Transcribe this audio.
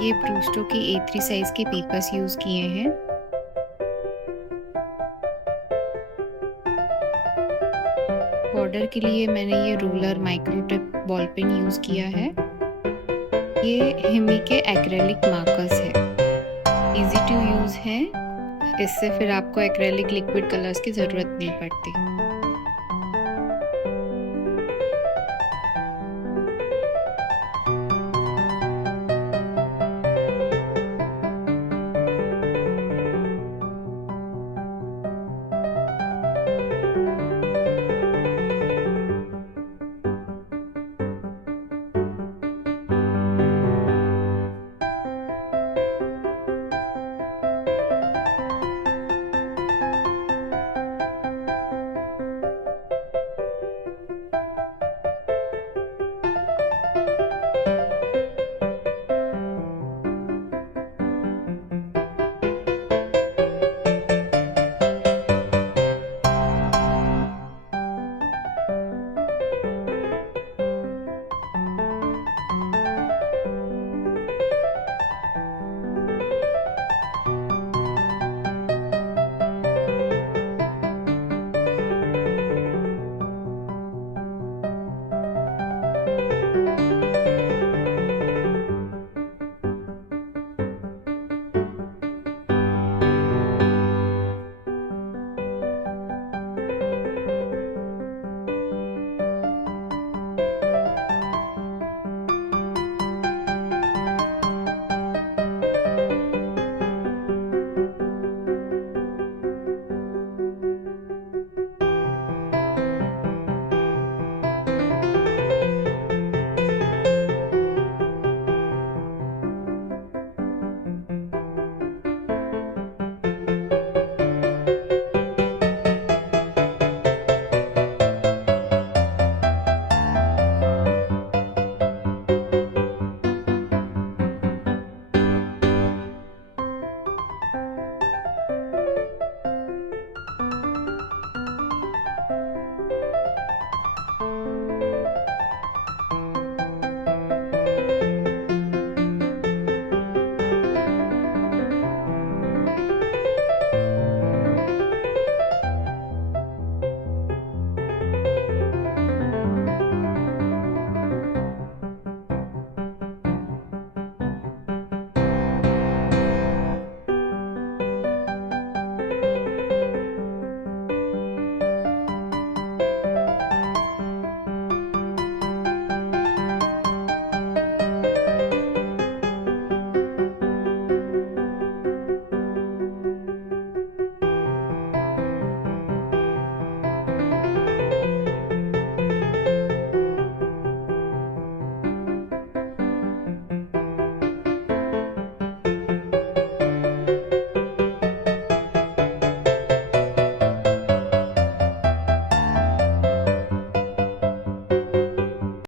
ये ब्रूस्टो के A3 size के पेपर्स यूज़ किए हैं। बॉर्डर के लिए मैंने ये ruler micro tip ball pen use किया है। ये हिमी के एक्रेलिक मार्कर्स है, इजी टू यूज़ है। इससे फिर आपको एक्रेलिक लिक्विड कलर्स की ज़रूरत नहीं पड़ती।